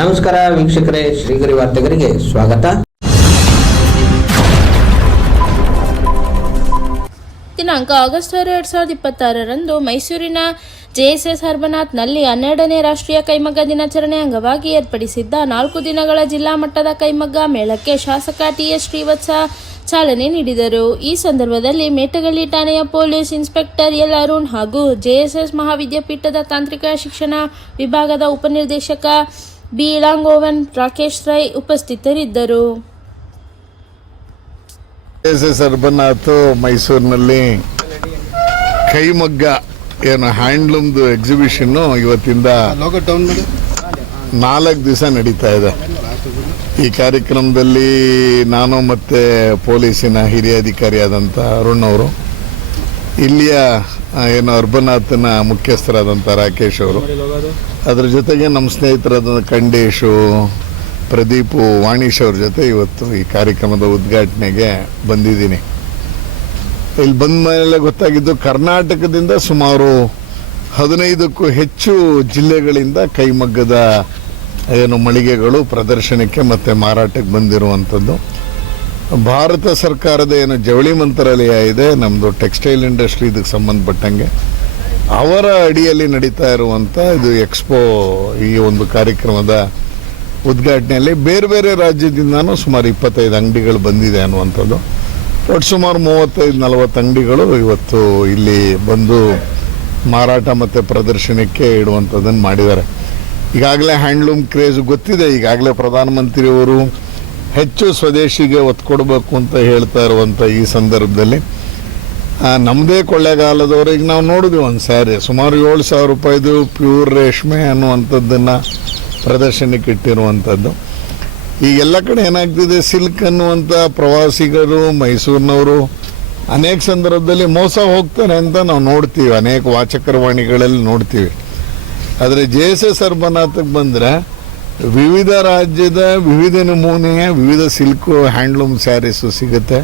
ನಮಸ್ಕಾರ ವೀಕ್ಷಕರೇ, ಶ್ರೀಗರಿ ವಾರ್ತೆಗರಿಗೆ ಸ್ವಾಗತ. ದಿನಾಂಕ ಆಗಸ್ಟ್ 6, 2026ರಂದು ಮೈಸೂರಿನ ಜೆಎಸ್ಎಸ್ ಹರ್ಬನಾಥ್ನಲ್ಲಿ 12ನೇ ರಾಷ್ಟ್ರೀಯ ಕೈಮಗ್ಗ ದಿನಾಚರಣೆ ಅಂಗವಾಗಿ ಏರ್ಪಡಿಸಿದ್ದ 4 ದಿನಗಳ ಜಿಲ್ಲಾ ಮಟ್ಟದ ಕೈಮಗ್ಗ ಮೇಳಕ್ಕೆ ಶಾಸಕ ಟಿಎಸ್ ಶ್ರೀವತ್ಸ ಚಾಲನೆ ನೀಡಿದರು. ಈ ಸಂದರ್ಭದಲ್ಲಿ ಮೇಟಗಳ್ಳಿ ಠಾಣೆಯ ಪೊಲೀಸ್ ಇನ್ಸ್ಪೆಕ್ಟರ್ ಎಲ್ ಅರುಣ್ ಹಾಗೂ ಜೆಎಸ್ಎಸ್ ಮಹಾವಿದ್ಯಾಪೀಠದ ತಾಂತ್ರಿಕ ಶಿಕ್ಷಣ ವಿಭಾಗದ ಉಪನಿರ್ದೇಶಕ ಬಿ ಇಳಂಗೋವನ್ ರಾಕೇಶ್ ರೈ ಉಪಸ್ಥಿತರಿದ್ದರು. ಜೆಎಸ್ಎಸ್ ಹರ್ಬನಾಥ್ ಮೈಸೂರಿನಲ್ಲಿ ಕೈಮಗ್ಗ ಏನು ಹ್ಯಾಂಡ್ಲೂಮ್ದು ಎಕ್ಸಿಬಿಷನ್ನು ಇವತ್ತಿಂದ 4 ದಿವಸ ನಡೀತಾ ಇದೆ. ಈ ಕಾರ್ಯಕ್ರಮದಲ್ಲಿ ನಾನು ಮತ್ತು ಪೊಲೀಸಿನ ಹಿರಿಯ ಅಧಿಕಾರಿಯಾದಂಥ ಅರುಣ್ ಅವರು, ಇಲ್ಲಿಯ ಏನು ಹರ್ಬನಾಥ್ನ ಮುಖ್ಯಸ್ಥರಾದಂಥ ರಾಕೇಶ್ ಅವರು, ಅದರ ಜೊತೆಗೆ ನಮ್ಮ ಸ್ನೇಹಿತರಾದ ಖಂಡೇಶು, ಪ್ರದೀಪು, ವಾಣೀಶ್ ಅವ್ರ ಜೊತೆ ಇವತ್ತು ಈ ಕಾರ್ಯಕ್ರಮದ ಉದ್ಘಾಟನೆಗೆ ಬಂದಿದ್ದೀನಿ. ಇಲ್ಲಿ ಬಂದ ಮೇಲೆ ಗೊತ್ತಾಗಿದ್ದು, ಕರ್ನಾಟಕದಿಂದ ಸುಮಾರು 15ಕ್ಕೂ ಹೆಚ್ಚು ಜಿಲ್ಲೆಗಳಿಂದ ಕೈಮಗ್ಗದ ಏನು ಮಳಿಗೆಗಳು ಪ್ರದರ್ಶನಕ್ಕೆ ಮತ್ತು ಮಾರಾಟಕ್ಕೆ ಬಂದಿರುವಂಥದ್ದು. ಭಾರತ ಸರ್ಕಾರದ ಏನು ಜವಳಿ ಮಂತ್ರಾಲಯ ಇದೆ, ನಮ್ಮದು ಟೆಕ್ಸ್ಟೈಲ್ ಇಂಡಸ್ಟ್ರಿ ಇದಕ್ಕೆ ಸಂಬಂಧಪಟ್ಟಂಗೆ, ಅವರ ಅಡಿಯಲ್ಲಿ ನಡೀತಾ ಇರುವಂಥ ಇದು ಎಕ್ಸ್ಪೋ, ಈ ಒಂದು ಕಾರ್ಯಕ್ರಮದ ಉದ್ಘಾಟನೆಯಲ್ಲಿ ಬೇರೆ ಬೇರೆ ರಾಜ್ಯದಿಂದನೂ ಸುಮಾರು 25 ಅಂಗಡಿಗಳು ಬಂದಿದೆ ಅನ್ನುವಂಥದ್ದು. ಒಟ್ಟು ಸುಮಾರು 35-40 ಅಂಗಡಿಗಳು ಇವತ್ತು ಇಲ್ಲಿ ಬಂದು ಮಾರಾಟ ಮತ್ತು ಪ್ರದರ್ಶನಕ್ಕೆ ಇಡುವಂಥದ್ದನ್ನು ಮಾಡಿದ್ದಾರೆ. ಈಗಾಗಲೇ ಹ್ಯಾಂಡ್ಲೂಮ್ ಕ್ರೇಜ್ ಗೊತ್ತಿದೆ. ಈಗಾಗಲೇ ಪ್ರಧಾನಮಂತ್ರಿಯವರು ಹೆಚ್ಚು ಸ್ವದೇಶಿಗೆ ಒತ್ತು ಕೊಡಬೇಕು ಅಂತ ಹೇಳ್ತಾ ಇರುವಂಥ ಈ ಸಂದರ್ಭದಲ್ಲಿ ನಮ್ಮದೇ ಕೊಳ್ಳೆಗಾಲದವರಿಗೆ ನಾವು ನೋಡಿದ್ವಿ ಒಂದು ಸ್ಯಾರಿ ಸುಮಾರು 7,000 ರೂಪಾಯಿದು ಪ್ಯೂರ್ ರೇಷ್ಮೆ ಅನ್ನುವಂಥದ್ದನ್ನು ಪ್ರದರ್ಶನಕ್ಕೆ ಇಟ್ಟಿರುವಂಥದ್ದು. ಈಗೆಲ್ಲ ಕಡೆ ಏನಾಗ್ತಿದೆ, ಸಿಲ್ಕ್ ಅನ್ನುವಂಥ ಪ್ರವಾಸಿಗರು ಮೈಸೂರಿನವರು ಅನೇಕ ಸಂದರ್ಭದಲ್ಲಿ ಮೋಸ ಹೋಗ್ತಾರೆ ಅಂತ ನಾವು ನೋಡ್ತೀವಿ, ಅನೇಕ ವಾಚಕರವಾಣಿಗಳಲ್ಲಿ ನೋಡ್ತೀವಿ. ಆದರೆ ಜೆಎಸ್ಎಸ್ ಹರ್ಬನಾಥಕ್ಕೆ ಬಂದರೆ ವಿವಿಧ ರಾಜ್ಯದ ವಿವಿಧ ನಮೂನೆಯ ವಿವಿಧ ಸಿಲ್ಕು ಹ್ಯಾಂಡ್ಲೂಮ್ ಸ್ಯಾರೀಸು ಸಿಗುತ್ತೆ,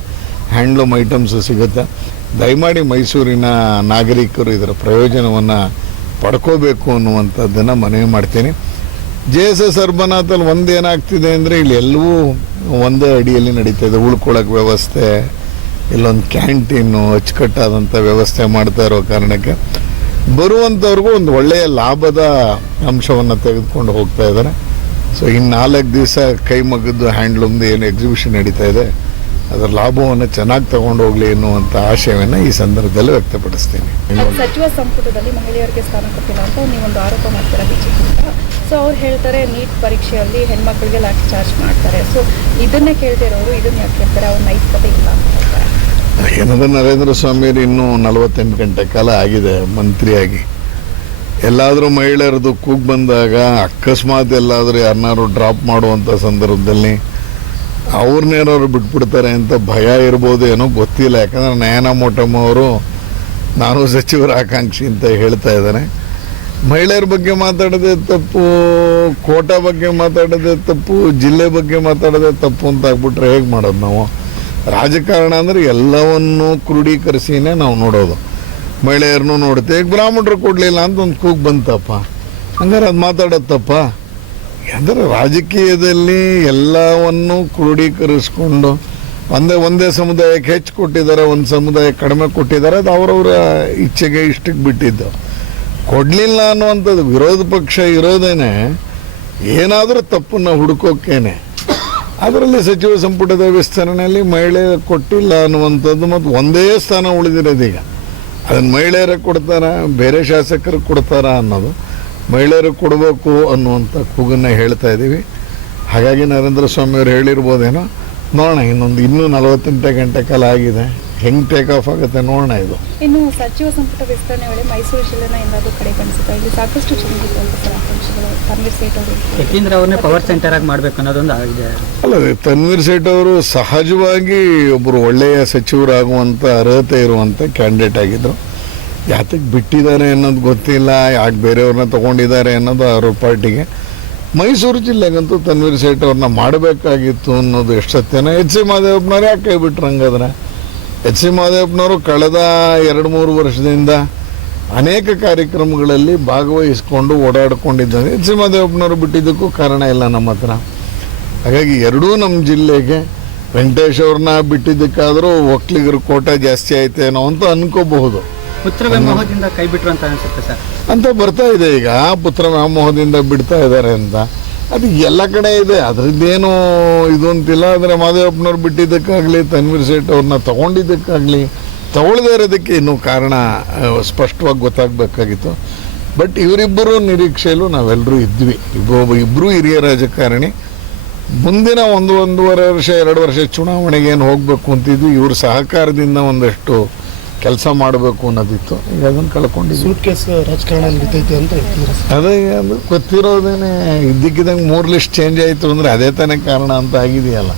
ಹ್ಯಾಂಡ್ಲೂಮ್ ಐಟಮ್ಸು ಸಿಗುತ್ತೆ. ದಯಮಾಡಿ ಮೈಸೂರಿನ ನಾಗರಿಕರು ಇದರ ಪ್ರಯೋಜನವನ್ನು ಪಡ್ಕೋಬೇಕು ಅನ್ನುವಂಥದ್ದನ್ನು ಮನವಿ ಮಾಡ್ತೀನಿ. ಜೆಎಸ್ಎಸ್ ಹರ್ಬನಾಥಲ್ಲಿ ಒಂದೇನಾಗ್ತಿದೆ ಅಂದರೆ, ಇಲ್ಲಿ ಎಲ್ಲವೂ ಒಂದೇ ಅಡಿಯಲ್ಲಿ ನಡೀತಾ ಇದೆ. ಉಳ್ಕೊಳ್ಳೋಕೆ ವ್ಯವಸ್ಥೆ, ಇಲ್ಲೊಂದು ಕ್ಯಾಂಟೀನು, ಅಚ್ಚುಕಟ್ಟಾದಂಥ ವ್ಯವಸ್ಥೆ ಮಾಡ್ತಾ ಇರೋ ಕಾರಣಕ್ಕೆ ಬರುವಂಥವ್ರಿಗೂ ಒಂದು ಒಳ್ಳೆಯ ಲಾಭದ ಅಂಶವನ್ನು ತೆಗೆದುಕೊಂಡು ಹೋಗ್ತಾ ಇದ್ದಾರೆ. ಸೊ ಇನ್ನು 4 ದಿವಸ ಕೈಮಗ್ಗದ್ದು ಹ್ಯಾಂಡ್ಲೂಮ್ದು ಏನು ಎಕ್ಸಿಬಿಷನ್ ನಡೀತಾ ಇದೆ, ಅದರ ಲಾಭವನ್ನು ಚೆನ್ನಾಗಿ ತಗೊಂಡು ಹೋಗಲಿ ಎನ್ನುವಂಥ ಆಶಯವನ್ನು ಈ ಸಂದರ್ಭದಲ್ಲಿ ವ್ಯಕ್ತಪಡಿಸ್ತೀನಿ. ಸಚಿವ ಸಂಪುಟದಲ್ಲಿ ಮಹಿಳೆಯರಿಗೆ ಸ್ಥಾನ ಕೊಟ್ಟಿಲ್ಲ ಅಂತ ನೀವೊಂದು ಆರೋಪ ಮಾಡ್ತಾರೆ ಬಿಜೆಪಿಯಿಂದ. ಸೊ ಅವ್ರು ಹೇಳ್ತಾರೆ ನೀಟ್ ಪರೀಕ್ಷೆಯಲ್ಲಿ ಹೆಣ್ಮಕ್ಳಿಗೆ ಲಾಠಿ ಚಾರ್ಜ್ ಮಾಡ್ತಾರೆ. ಸೊ ಇದನ್ನೇ ಕೇಳ್ತಿರೋರು ಇದನ್ನ ಯಾಕೆ ಕೇಳ್ತಾರೆ, ಅವ್ರ ನೈತಿಕತೆ ಇಲ್ಲ ಅಂತ ಹೇಳ್ತಾರೆ. ಏನದ ನರೇಂದ್ರ ಸ್ವಾಮಿಯವರು ಇನ್ನೂ 48 ಗಂಟೆ ಕಾಲ ಆಗಿದೆ ಮಂತ್ರಿಯಾಗಿ. ಎಲ್ಲಾದರೂ ಮಹಿಳೆಯರದು ಕೂಗು ಬಂದಾಗ ಅಕಸ್ಮಾತ್ ಎಲ್ಲಾದರೂ ಯಾರನ್ನಾರು ಡ್ರಾಪ್ ಮಾಡುವಂಥ ಸಂದರ್ಭದಲ್ಲಿ ಅವ್ರನ್ನೇನಾದ್ರು ಬಿಟ್ಬಿಡ್ತಾರೆ ಅಂತ ಭಯ ಇರ್ಬೋದು, ಏನೋ ಗೊತ್ತಿಲ್ಲ. ಯಾಕಂದರೆ ನಯನ ಮೋಟಮ್ಮ ಅವರು ನಾನು ಸಚಿವರ ಆಕಾಂಕ್ಷಿ ಅಂತ ಹೇಳ್ತಾ ಇದ್ದಾರೆ. ಮಹಿಳೆಯರ ಬಗ್ಗೆ ಮಾತಾಡೋದೇ ತಪ್ಪು, ಕೋಟಾ ಬಗ್ಗೆ ಮಾತಾಡೋದೇ ತಪ್ಪು, ಜಿಲ್ಲೆ ಬಗ್ಗೆ ಮಾತಾಡೋದೇ ತಪ್ಪು ಅಂತ ಆಗ್ಬಿಟ್ರೆ ಹೇಗೆ ಮಾಡೋದು ನಾವು? ರಾಜಕಾರಣ ಅಂದರೆ ಎಲ್ಲವನ್ನೂ ಕ್ರೋಢೀಕರಿಸಿನೇ ನಾವು ನೋಡೋದು. ಮಹಿಳೆಯರನ್ನೂ ನೋಡ್ತೀವಿ. ಈಗ ಬ್ರಾಹ್ಮಣರು ಕೊಡಲಿಲ್ಲ ಅಂತ ಒಂದು ಕೂಗು ಬಂತಪ್ಪ, ಹಂಗಾರೆ ಅದು ಮಾತಾಡೋದು ತಪ್ಪ? ಅಂದರೆ ರಾಜಕೀಯದಲ್ಲಿ ಎಲ್ಲವನ್ನು ಕ್ರೋಢೀಕರಿಸ್ಕೊಂಡು ಒಂದೇ ಸಮುದಾಯಕ್ಕೆ ಹೆಚ್ಚು ಕೊಟ್ಟಿದ್ದಾರೆ, ಒಂದು ಸಮುದಾಯಕ್ಕೆ ಕಡಿಮೆ ಕೊಟ್ಟಿದ್ದಾರೆ, ಅದು ಅವರವರ ಇಚ್ಛೆಗೆ ಇಷ್ಟಕ್ಕೆ ಬಿಟ್ಟಿದ್ದು. ಕೊಡಲಿಲ್ಲ ಅನ್ನುವಂಥದ್ದು ವಿರೋಧ ಪಕ್ಷ ಇರೋದೇನೆ ಏನಾದರೂ ತಪ್ಪನ್ನು ಹುಡುಕೋಕ್ಕೇನೆ. ಅದರಲ್ಲಿ ಸಚಿವ ಸಂಪುಟದ ವಿಸ್ತರಣೆಯಲ್ಲಿ ಮಹಿಳೆ ಕೊಟ್ಟಿಲ್ಲ ಅನ್ನುವಂಥದ್ದು ಮತ್ತು ಒಂದೇ ಸ್ಥಾನ ಉಳಿದಿರೋದೀಗ. ಅದನ್ನು ಮಹಿಳೆಯರಿಗೆ ಕೊಡ್ತಾರ, ಬೇರೆ ಶಾಸಕರಿಗೆ ಕೊಡ್ತಾರ ಅನ್ನೋದು, ಮಹಿಳೆಯರಿಗೆ ಕೊಡಬೇಕು ಅನ್ನುವಂಥ ಕೂಗನ್ನು ಹೇಳ್ತಾ ಇದ್ದೀವಿ. ಹಾಗಾಗಿ ನರೇಂದ್ರ ಸ್ವಾಮಿಯವರು ಹೇಳಿರ್ಬೋದೇನೋ, ನೋಡೋಣ. ಇನ್ನೂ 48 ಗಂಟೆ ಕಾಲ ಆಗಿದೆ, ಹೆಂಗೆ ಟೇಕ್ ಆಫ್ ಆಗುತ್ತೆ ನೋಡೋಣ. ಇದು ಇನ್ನು ಸಚಿವ ಸಂಪುಟ ವಿಸ್ತರಣೆ ವೇಳೆ ಮೈಸೂರು ಜಿಲ್ಲೆನ ಏನಾದರೂ ಕಡೆಗಣಿಸುತ್ತಾ ಇಲ್ಲಿ ಸಾಕಷ್ಟು ಚೇಂಜಸ್ ಅಂತ ಸರ್ ಆಕಾಂಕ್ಷೆಗಳು ತನ್ವೀರ್ ಸೇಠ್ ಅವರು ಯಾಕೆಂದ್ರೆ ಅವ್ರನ್ನೇ ಪವರ್ ಸೆಂಟರ್ ಆಗಿ ಮಾಡಬೇಕು ಅನ್ನೋದೊಂದು ಆಗಿದೆ. ಅಲ್ಲ, ತನ್ವೀರ್ ಸೇಠ್ ಅವರು ಸಹಜವಾಗಿ ಒಬ್ಬರು ಒಳ್ಳೆಯ ಸಚಿವರಾಗುವಂಥ ಅರ್ಹತೆ ಇರುವಂಥ ಕ್ಯಾಂಡಿಡೇಟ್ ಆಗಿದ್ದರು. ಯಾತಕ್ಕೆ ಬಿಟ್ಟಿದ್ದಾರೆ ಅನ್ನೋದು ಗೊತ್ತಿಲ್ಲ, ಯಾಕೆ ಬೇರೆಯವ್ರನ್ನ ತೊಗೊಂಡಿದ್ದಾರೆ ಅನ್ನೋದು ಅವ್ರ ಪಾರ್ಟಿಗೆ. ಮೈಸೂರು ಜಿಲ್ಲೆಗಂತೂ ತನ್ವೀರ್ ಸೇಠ್ ಅವ್ರನ್ನ ಮಾಡಬೇಕಾಗಿತ್ತು ಅನ್ನೋದು ಎಷ್ಟು ಸತ್ಯನ. ಎಚ್ ಸಿ ಮಹದೇವಪ್ಪನವ್ರು ಯಾಕೆ ಕೈ ಬಿಟ್ರು ಹಂಗಾದ್ರೆ? ಎಚ್ ಸಿ ಮಹದೇವಪ್ಪನವರು ಕಳೆದ 2-3 ವರ್ಷದಿಂದ ಅನೇಕ ಕಾರ್ಯಕ್ರಮಗಳಲ್ಲಿ ಭಾಗವಹಿಸ್ಕೊಂಡು ಓಡಾಡ್ಕೊಂಡಿದ್ದಾನೆ. ಎಚ್ ಸಿ ಮಹದೇವಪ್ಪನವರು ಬಿಟ್ಟಿದ್ದಕ್ಕೂ ಕಾರಣ ಇಲ್ಲ ನಮ್ಮ ಹತ್ರ. ಹಾಗಾಗಿ ಎರಡೂ ನಮ್ಮ ಜಿಲ್ಲೆಗೆ ವೆಂಕಟೇಶ್ ಅವ್ರನ್ನ ಬಿಟ್ಟಿದ್ದಕ್ಕಾದರೂ ಒಕ್ಕಲಿಗರ ಕೋಟ ಜಾಸ್ತಿ ಆಯ್ತೇನೋ ಅಂತ ಅನ್ಕೋಬಹುದು. ಪುತ್ರ ವ್ಯಾಮೋಹದಿಂದ ಕೈ ಬಿಟ್ರು ಅಂತ ಅನ್ಸುತ್ತೆ ಸರ್ ಅಂತ ಬರ್ತಾ ಇದೆ ಈಗ, ಪುತ್ರ ವ್ಯಾಮೋಹದಿಂದ ಬಿಡ್ತಾ ಇದ್ದಾರೆ ಅಂತ. ಅದು ಎಲ್ಲ ಕಡೆ ಇದೆ, ಅದರದ್ದೇನು ಇದು ಅಂತಿಲ್ಲ. ಆದರೆ ಮಹದೇವಪ್ಪನವ್ರು ಬಿಟ್ಟಿದ್ದಕ್ಕಾಗಲಿ, ತನ್ವೀರ್ ಸೇಠ್ ಅವ್ರನ್ನ ತಗೊಂಡಿದ್ದಕ್ಕಾಗಲಿ, ತಗೊಳ್ಳದೇ ಇರೋದಕ್ಕೆ ಇನ್ನೂ ಕಾರಣ ಸ್ಪಷ್ಟವಾಗಿ ಗೊತ್ತಾಗಬೇಕಾಗಿತ್ತು. ಬಟ್ ಇವರಿಬ್ಬರು ನಿರೀಕ್ಷೆಯಲ್ಲೂ ನಾವೆಲ್ಲರೂ ಇದ್ವಿ. ಇಬ್ಬರು ಹಿರಿಯ ರಾಜಕಾರಣಿ. ಮುಂದಿನ ಒಂದೂವರೆ ವರ್ಷ 2 ವರ್ಷ ಚುನಾವಣೆಗೆ ಏನು ಹೋಗಬೇಕು ಅಂತಿದ್ವಿ. ಇವ್ರ ಸಹಕಾರದಿಂದ ಒಂದಷ್ಟು ಕೆಲಸ ಮಾಡಬೇಕು ಅನ್ನೋದಿತ್ತು. ಈಗ ಅದನ್ನು ಕಳ್ಕೊಂಡಿದ್ವಿ. ಸೂಟ್ಕೇಸ್ ರಾಜಕಾರಣ ನಡೀತೈತೆ ಅಂತ ಹೇಳ್ತೀರಾ? ಅದೇ ಅದು ಗೊತ್ತಿರೋದೇನೆ. ಇದ್ದಕ್ಕಿದ್ದಂಗೆ 3 ಲಿಸ್ಟ್ ಚೇಂಜ್ ಆಯಿತು ಅಂದರೆ ಅದೇ ತಾನೇ ಕಾರಣ ಅಂತ ಆಗಿದೆಯಲ್ಲ.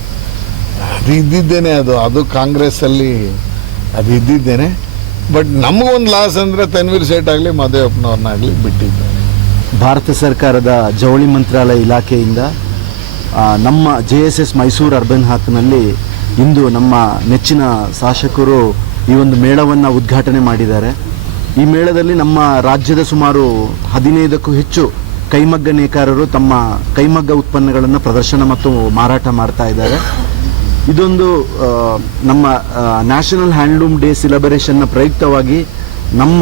ಅದು ಇದ್ದಿದ್ದೇನೆ, ಅದು ಕಾಂಗ್ರೆಸ್ಸಲ್ಲಿ ಅದು ಇದ್ದಿದ್ದೇನೆ. ಬಟ್ ನಮಗೊಂದು ಲಾಸ್ ಅಂದರೆ ತನ್ವೀರ್ ಸೇಠ್ ಆಗಲಿ ಮಹದೇವಪ್ಪನವ್ರನ್ನಾಗಲಿ ಬಿಟ್ಟಿದ್ದಾರೆ. ಭಾರತ ಸರ್ಕಾರದ ಜವಳಿ ಮಂತ್ರಾಲಯ ಇಲಾಖೆಯಿಂದ ನಮ್ಮ JSS ಮೈಸೂರು ಅರ್ಬನ್ ಹಾತ್ನಲ್ಲಿ ಇಂದು ನಮ್ಮ ನೆಚ್ಚಿನ ಶಾಸಕರು ಈ ಒಂದು ಮೇಳವನ್ನು ಉದ್ಘಾಟನೆ ಮಾಡಿದ್ದಾರೆ. ಈ ಮೇಳದಲ್ಲಿ ನಮ್ಮ ರಾಜ್ಯದ ಸುಮಾರು 15ಕ್ಕೂ ಹೆಚ್ಚು ಕೈಮಗ್ಗ ನೇಕಾರರು ತಮ್ಮ ಕೈಮಗ್ಗ ಉತ್ಪನ್ನಗಳನ್ನು ಪ್ರದರ್ಶನ ಮತ್ತು ಮಾರಾಟ ಮಾಡ್ತಾ ಇದ್ದಾರೆ. ಇದೊಂದು ನಮ್ಮ ನ್ಯಾಷನಲ್ ಹ್ಯಾಂಡ್ಲೂಮ್ ಡೇ ಸೆಲೆಬ್ರೇಷನ್ನ ಪ್ರಯುಕ್ತವಾಗಿ ನಮ್ಮ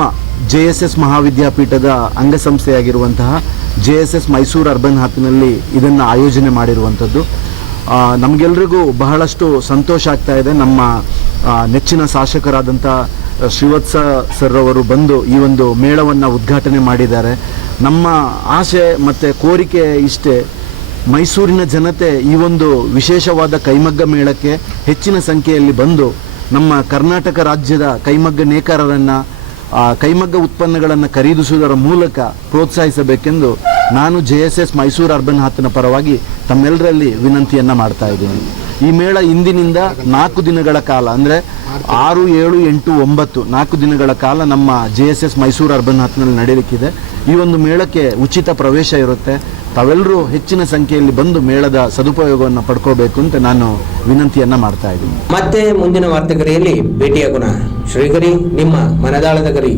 JSS ಮಹಾವಿದ್ಯಾಪೀಠದ ಅಂಗಸಂಸ್ಥೆಯಾಗಿರುವಂತಹ JSS ಮೈಸೂರು ಅರ್ಬನ್ ಹಾತ್ನಲ್ಲಿ ಇದನ್ನು ಆಯೋಜನೆ ಮಾಡಿರುವಂಥದ್ದು. ನಮಗೆಲ್ಲರಿಗೂ ಬಹಳಷ್ಟು ಸಂತೋಷ ಆಗ್ತಾ ಇದೆ. ನಮ್ಮ ನೆಚ್ಚಿನ ಶಾಸಕರಾದಂಥ ಶ್ರೀವತ್ಸ ಸರ್ ಅವರು ಬಂದು ಈ ಒಂದು ಮೇಳವನ್ನು ಉದ್ಘಾಟನೆ ಮಾಡಿದ್ದಾರೆ. ನಮ್ಮ ಆಸೆ ಮತ್ತು ಕೋರಿಕೆ ಇಷ್ಟೇ, ಮೈಸೂರಿನ ಜನತೆ ಈ ಒಂದು ವಿಶೇಷವಾದ ಕೈಮಗ್ಗ ಮೇಳಕ್ಕೆ ಹೆಚ್ಚಿನ ಸಂಖ್ಯೆಯಲ್ಲಿ ಬಂದು ನಮ್ಮ ಕರ್ನಾಟಕ ರಾಜ್ಯದ ಕೈಮಗ್ಗ ನೇಕಾರರನ್ನು ಕೈಮಗ್ಗ ಉತ್ಪನ್ನಗಳನ್ನು ಖರೀದಿಸುವುದರ ಮೂಲಕ ಪ್ರೋತ್ಸಾಹಿಸಬೇಕೆಂದು ನಾನು JSS ಮೈಸೂರು ಅರ್ಬನ್ ಹಾತ್ನ ಪರವಾಗಿ ತಮ್ಮೆಲ್ಲರಲ್ಲಿ ವಿನಂತಿಯನ್ನು ಮಾಡ್ತಾ ಇದ್ದೀನಿ. ಈ ಮೇಳ ಇಂದಿನಿಂದ 4 ದಿನಗಳ ಕಾಲ, ಅಂದರೆ 6, 7, 8, 9 4 ದಿನಗಳ ಕಾಲ ನಮ್ಮ JSS ಮೈಸೂರು ಅರ್ಬನ್ ಹಾತ್ನಲ್ಲಿ ನಡೆಯಲಿಕ್ಕಿದೆ. ಈ ಒಂದು ಮೇಳಕ್ಕೆ ಉಚಿತ ಪ್ರವೇಶ ಇರುತ್ತೆ. ತಾವೆಲ್ಲರೂ ಹೆಚ್ಚಿನ ಸಂಖ್ಯೆಯಲ್ಲಿ ಬಂದು ಮೇಳದ ಸದುಪಯೋಗವನ್ನು ಪಡ್ಕೋಬೇಕು ಅಂತ ನಾನು ವಿನಂತಿಯನ್ನು ಮಾಡ್ತಾ ಇದ್ದೀನಿ. ಮತ್ತೆ ಮುಂದಿನ ವಾರ್ತೆಗರಿಯಲ್ಲಿ ಭೇಟಿಯಾಗೋಣ. ಶ್ರೀಗರಿ, ನಿಮ್ಮ ಮನದಾಳದ ಗರಿ.